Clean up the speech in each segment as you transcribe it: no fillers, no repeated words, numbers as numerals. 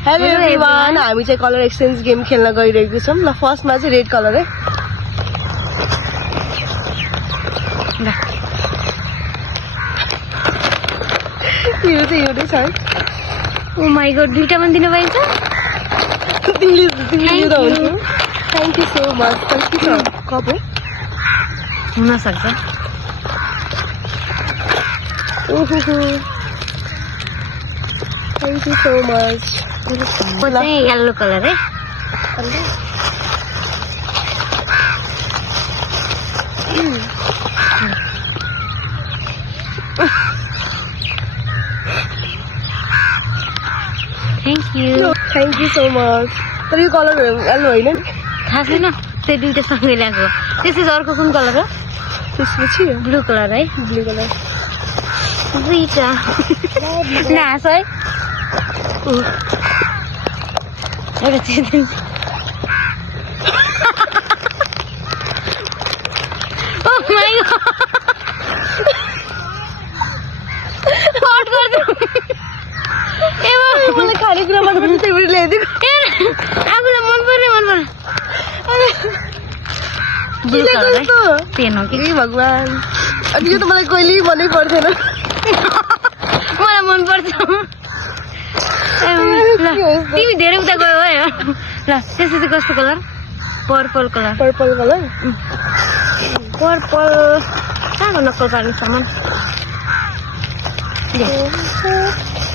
Hello everyone हामी चाहिँ colour exchange game खेल्न गइरहेको छौं ल फर्स्टमा चाहिँ रेड कलर है यो चाहिँ एउटै छ है ओ माय गॉड दुईटा पनि दिनु पाइन्छ तिमीले त हुन्छ थ्यांक यू सो मच के छ कप हो हुन सक्छ ओहो थ्यांक यू सो मच चाहिँ येलो कलर है थ्यांक यू सो मच तर यो कलर येलो होइन नि थाहा छैन त्यो दुईटा सँगै ल्याएको त्यसपछि अर्को कुन कलर हो त्यसपछि ब्लू कलर है ब्लू कलर दुईटा नास है एउटा चाहिँ ओ माय गॉड हट गर्दै ए मलाई खानेकुरा मनपर्छ त्यही भएर ल्याइदिएको आफूलाई मन पर्ने ब्लू कलर है पेन हो कि ए भगवान अनि यो त मलाई कहिले मनै पर्दैन मलाई मन पर्छ तिमी धेरै उता गयो है ल त्यसपछि कस्तो colour purple colour purple colour purple कहाँको नक्कल पार्ने सामान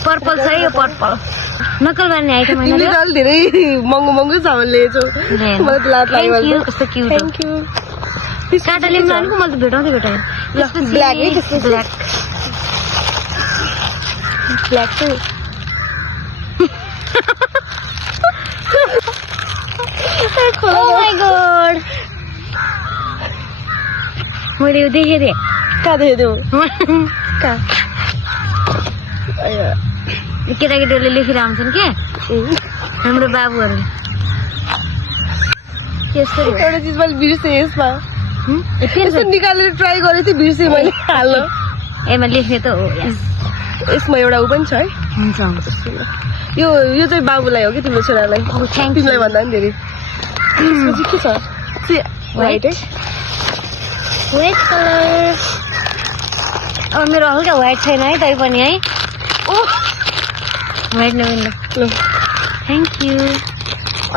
पर्पल छ यो पर्पल नक्कल पार्ने आइटम होइन तिमीले त अलि धेरै महँगो सामान ल्याएछौ मलाई त लाज लाग्यो कस्तो क्युट थ्यांक यू काँटा लिम्न आएको मैले त भेटाउँदै भेटाएँ ब्ल्याक है ब्ल्याक ब्ल्याक चाहिँ Oh my god! मैले यो देखेँ रे कहाँ देख्यौ कहाँ केटाकेटीहरूले लेखेर आउँछन् के हाम्रो बाबुहरूले यस्तो एउटा चिज मैले बिर्सेँ यसमा यसो निकालेर ट्राई गरेको थिएँ बिर्सेँ मैले हाल्न एमा लेख्ने त हो यसमा एउटा उ पनि छ है हुन्छ यो चाहिँ बाबुलाई हो कि तिम्रो छोरालाई तिमीलाई भन्दा पनि धेरै त्यसपछि के छ व्हाइट है व्हाइट कलर अब मेरो हल्का व्हाइट छैन है तै पनि है ओ व्हाइट नभन्दा ल थ्याङ्क यू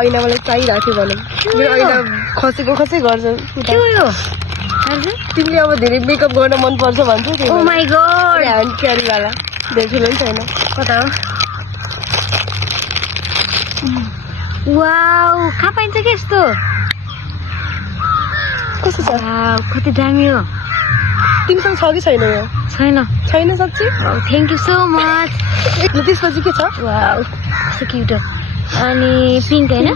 ऐना मलाई चाहिरहेको थियो भनौँ मेरो ऐना खसेको खसै गर्छ त्यो यो तिमीले अब धेरै मेकअप गर्न मन पर्छ भन्छौ ओ माय गॉड ह्यान्ड क्यारीवाला धेरै ठुलो पनि छैन कता हो वाउ कहाँ पाइन्छ के यस्तो कस्तो छ वाउ कति दामी हो तिमीसँग छ कि छैन यो छैन छैन साँच्ची थ्याङ्क यू सो मच ल त्यसपछि के छ वाउ कस्तो क्युट हो अनि पिङ्क होइन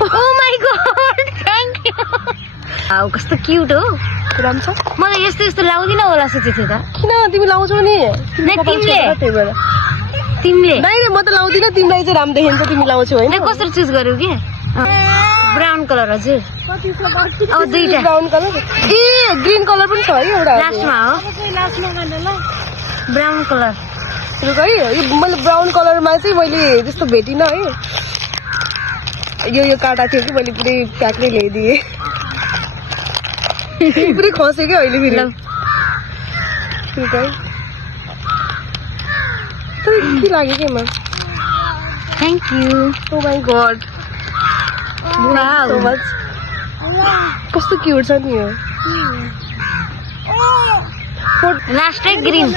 oh my God thank you wow कस्तो क्युट हो राम्रो छ मलाई यस्तो यस्तो लाउँदिन होला सोचेको थिएँ त किन तिमी लाउँछौ नि तिमीले नाइ म त लाउँदिन तिमीलाई चाहिँ राम्रो देखिन्छ तिमी लाउँछौ होइन कसरी चुज गर्यौ के ब्राउन कलर हजुर अब दुईटा ब्राउन कलर ए ग्रीन कलर पनि छ है एउटा लास्टमा हो ब्राउन कलर रुक है यो मैले ब्राउन कलरमा चाहिँ मैले त्यस्तो भेटिनँ है यो काँटा थियो कि मैले पुरै प्याकले ल्याइदिएँ पुरै खस्यो क्या अहिले फेरि के लाग्यो कि म thank you oh my God wow so much कस्तो क्युट छ नि यो लास्टै ग्रीन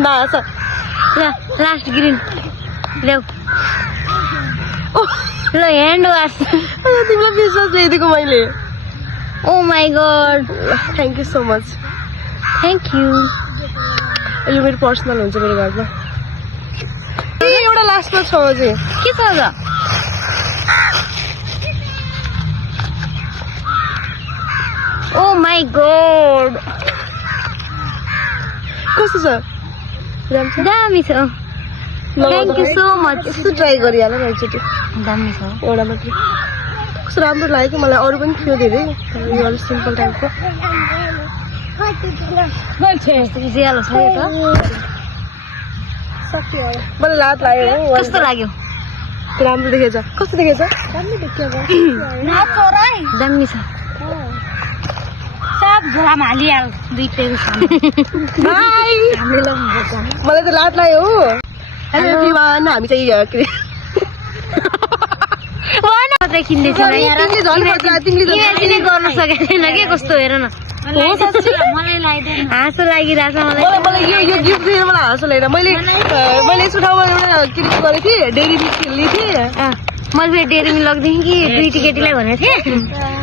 नास ल लास्ट ग्रीन ल्याऊ ल ह्यान्ड वास तिमीलाई फेस वास ल्याइदिएको मैले oh my god thank you so much thank you यो मेरो पर्सनल हुन्छ मेरो घरमा एउटा लास्टमा छ अझै के छ त ओ माई गॉड कस्तो छ राम्रो छ दामी छ थ्याङ्क यू सो मच यस्तो ट्राई गरिहाल न एकचोटि दामी छ एउटा मात्रै कस्तो राम्रो लाग्यो कि मलाई अरू पनि थियो धेरै तर यो अलिक सिम्पल टाइपको उज्यालो छ यो त मलाई लात लाग्यो हो कस्तो लाग्यो राम्रो देखेछ कस्तो देखेछ दामी छ सब झोलामा हालिहाल दुईटै बाई मलाई त लात लाग्यो हो हेलो एभ्रीवान हामी चाहिँ के मात्रै किन्दैछ तिमीले गर्न सकेको छैन के कस्तो हेर न हाँसो लागिरहेछ मलाई मलाई यो गिफ्ट दिएर मलाई हाँसो लागेन मैले यस्तो ठाउँमा एउटा के गरेको थिएँ डेरी मिल्क खेल्ने थिएँ मैले फेरि डेरी मिल्क लगिदिएँ कि दुईटी केटीलाई भनेको थिएँ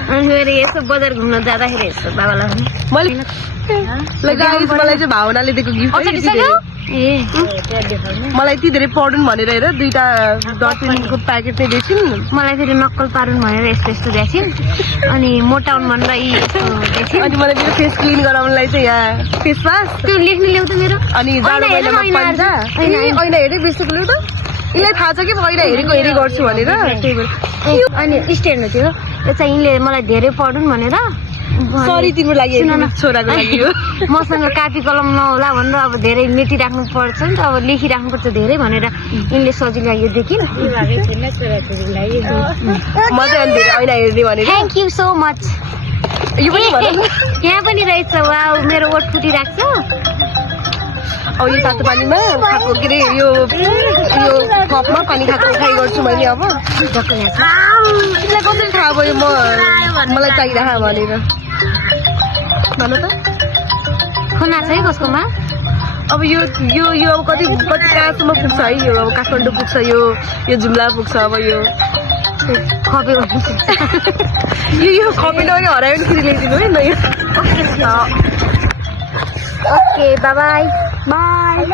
अनि फेरि यसो बजार घुम्न जाँदाखेरि यस्तो बाबालाई भने मैले गाइस मलाई चाहिँ भावनाले दिएको गिफ्ट मलाई यति धेरै पढुन् भनेर हेर दुईटा डटपिनको प्याकेट नै दिएछिन् मलाई फेरि नक्कल पारुन् भनेर यस्तो यस्तो दिएछिन् अनि मोटाउन भनेर यी यस्तो दिएछिन् अनि मलाई मेरो फेस क्लिन गराउनलाई चाहिँ यहाँ फेस मास्क त्यो लेख्नु ल्याउ त मेरो अनि जाडो महिनामा पन्जा ऐना हेरेँ बिर्सेको ल्याउ त यसलाई थाहा छ कि म ऐना हेरी गर्छु भनेर त्यही भएर अनि स्ट्यान्ड हो त्यो चाहिँ यिनले मलाई धेरै पढुन् भनेर सरी तिम्रो लागि छोराको लागि हो मसँग कापी कलम नहोला भनेर अब धेरै मेटिराख्नु पर्छ नि त अब लेखिराख्नुपर्छ धेरै भनेर यिनले सजिलो यो देखिन् म चाहिँ अनि धेरै ऐना हेर्ने भनेर थ्याङ्क यू सो मच यो पनि भन न यहाँ पनि रहेछ वाउ मेरो ओठ फुटिरहेको छ अब यो तातो पानीमा खाएको के अरे यो कपमा पानी खाएको ट्राई गर्छु मैले अब तिमीलाई कसरी थाहा भयो मलाई चाहिरहेको भनेर भन त खुना छ है कसकोमा अब यो अब कति कहाँसम्म पुग्छ है यो अब काठमाडौँ पुग्छ यो जुम्ला पुग्छ अब यो खपे यो खपे नभने हरायो भने फेरि ल्याइदिनु है नयाँ ओके बाई बाई